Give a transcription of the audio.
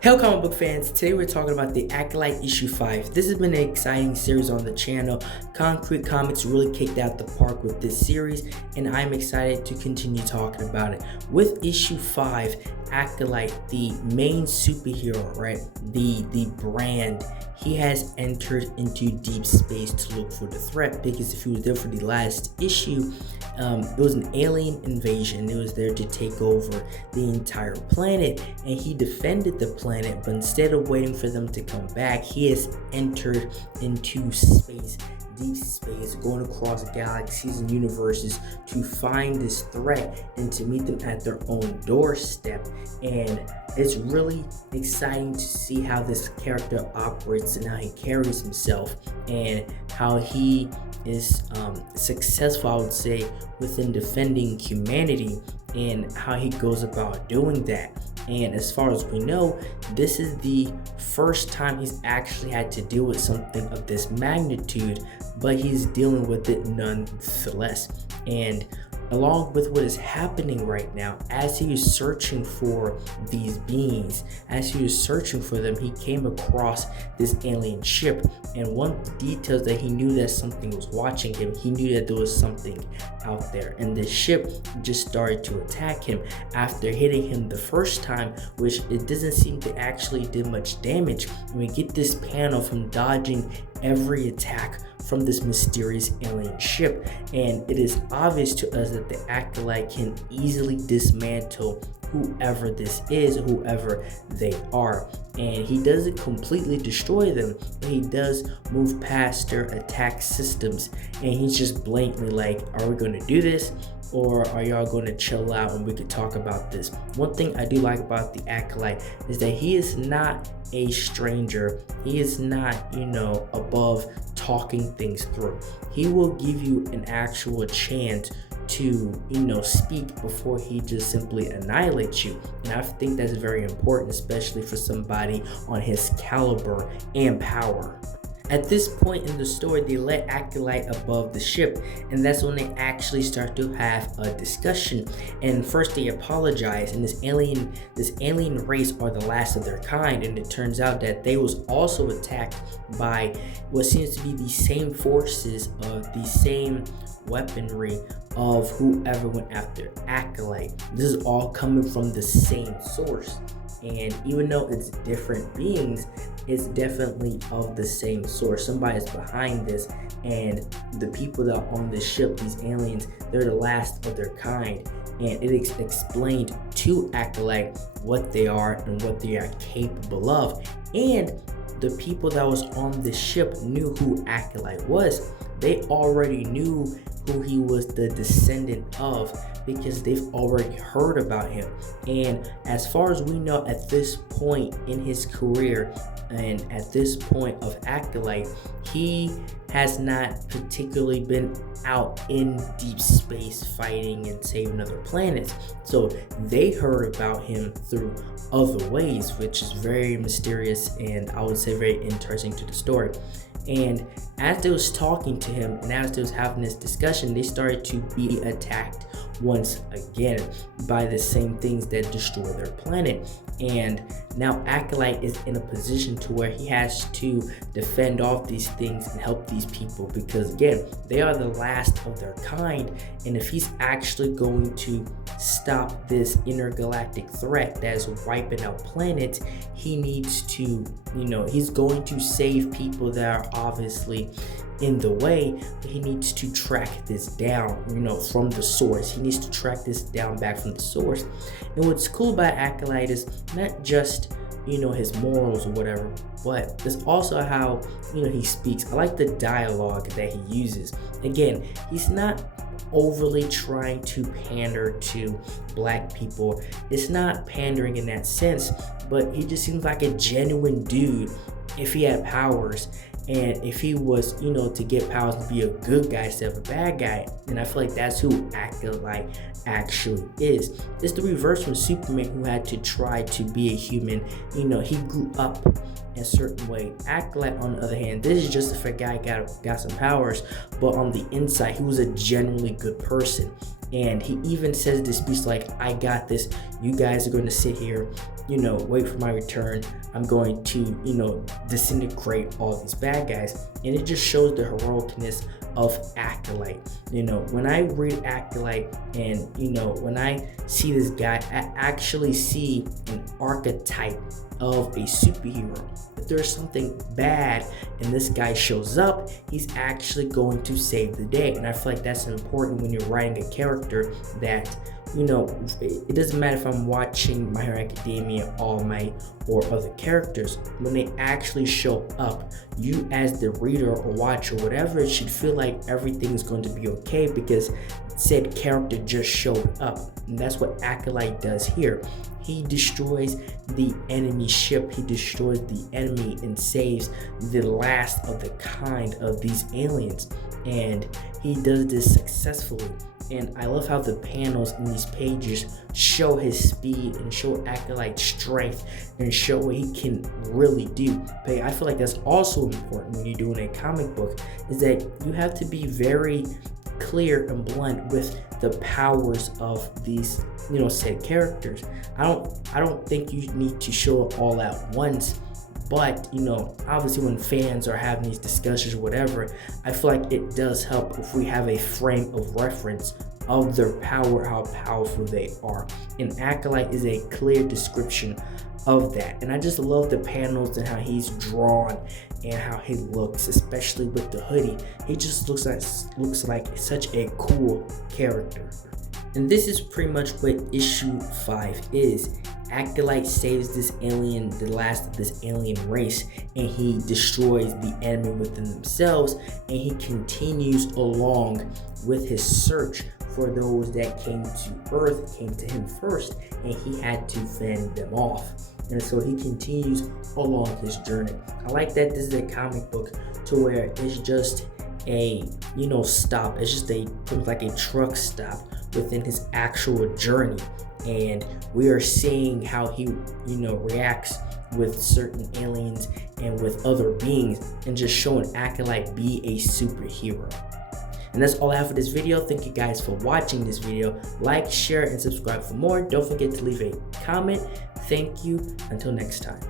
Hello comic book fans, today we're talking about the AKOLYTE issue 5. This has been an exciting series on the channel. Concrete Comics really kicked out the park with this series, and I'm excited to continue talking about it. With issue 5, AKOLYTE, the main superhero, right, the brand, he has entered into deep space to look for the threat, because if he was there for the last issue, it was an alien invasion. It was there to take over the entire planet, and he defended the planet, but instead of waiting for them to come back, he has entered into space, deep space, going across galaxies and universes to find this threat and to meet them at their own doorstep. And it's really exciting to see how this character operates and how he carries himself and how he is successful, I would say, within defending humanity and how he goes about doing that. And as far as we know, this is the first time he's actually had to deal with something of this magnitude, but he's dealing with it nonetheless. And along with what is happening right now, as he was searching for these beings, as he was searching for them, he came across this alien ship. And one of the details that he knew that something was watching him, he knew that there was something out there. And the ship just started to attack him after hitting him the first time, which it doesn't seem to actually did much damage. And we get this panel from dodging every attack from this mysterious alien ship, and it is obvious to us that the AKOLYTE can easily dismantle whoever this is, whoever they are. And he doesn't completely destroy them, but he does move past their attack systems, and he's just blatantly like, are we going to do this, or are y'all going to chill out and we could talk about this? One thing I do like about the AKOLYTE is that he is not a stranger. He is not, above talking things through. He will give you an actual chance to, speak before he just simply annihilates you. And I think that's very important, especially for somebody on his caliber and power. At this point in the story, they let AKOLYTE above the ship, and that's when they actually start to have a discussion. And first they apologize, and this alien race are the last of their kind, and it turns out that they was also attacked by what seems to be the same forces of the same weaponry of whoever went after AKOLYTE. This is all coming from the same source. And even though it's different beings, it's definitely of the same source. Somebody's behind this, and the people that are on this ship, these aliens, they're the last of their kind. And it explained to AKOLYTE what they are and what they are capable of. And the people that was on the ship knew who AKOLYTE was. They already knew who he was the descendant of, because they've already heard about him. And as far as we know, at this point in his career and at this point of AKOLYTE, he has not particularly been out in deep space fighting and saving other planets. So they heard about him through other ways, which is very mysterious and I would say very interesting to the story. And as they was talking to him and as they was having this discussion, they started to be attacked once again by the same things that destroy their planet. And now AKOLYTE is in a position to where he has to defend off these things and help these people, because again, they are the last of their kind. And if he's actually going to stop this intergalactic threat that's wiping out planets, he needs to, he's going to save people that are obviously in the way, but he needs to track this down, from the source. He needs to track this down back from the source. And what's cool about AKOLYTE is not just, his morals or whatever, but it's also how, he speaks. I like the dialogue that he uses. Again, he's not overly trying to pander to black people. It's not pandering in that sense, but he just seems like a genuine dude if he had powers. And if he was, to get powers to be a good guy instead of a bad guy. And I feel like that's who AKOLYTE actually is. It's the reverse from Superman, who had to try to be a human. He grew up in a certain way. AKOLYTE, on the other hand, this is just if a guy got some powers, but on the inside, he was a genuinely good person. And he even says this speech like, I got this. You guys are going to sit here, wait for my return. I'm going to, disintegrate all these bad guys. And it just shows the heroicness of Acolyte. When I read Acolyte and, when I see this guy, I actually see an archetype of a superhero. If there's something bad and this guy shows up, he's actually going to save the day. And I feel like that's important when you're writing a character that, it doesn't matter if I'm watching My Hero Academia, All Might, or other characters. When they actually show up, you as the reader or watcher or whatever should feel like everything's going to be okay because said character just showed up. And that's what Acolyte does here. He destroys the enemy ship, he destroys the enemy and saves the last of the kind of these aliens. And he does this successfully. And I love how the panels in these pages show his speed and show Acolyte's strength and show what he can really do. But I feel like that's also important when you're doing a comic book, is that you have to be very clear and blunt with the powers of these said characters. I don't think you need to show it all at once, but obviously when fans are having these discussions or whatever, I feel like it does help if we have a frame of reference of their power, how powerful they are. And Acolyte is a clear description of that. And I just love the panels and how he's drawn and how he looks, especially with the hoodie. He just looks like such a cool character. And this is pretty much what issue 5 is. Acolyte saves this alien, the last of this alien race, and he destroys the enemy within themselves, and he continues along with his search for those that came to Earth, came to him first, and he had to fend them off. And so he continues along his journey. I like that this is a comic book to where it's just a stop. It's just like a truck stop within his actual journey, and we are seeing how he reacts with certain aliens and with other beings, and just showing Acolyte be a superhero. And that's all I have for this video. Thank you guys for watching this video. Like, share, and subscribe for more. Don't forget to leave a comment. Thank you. Until next time.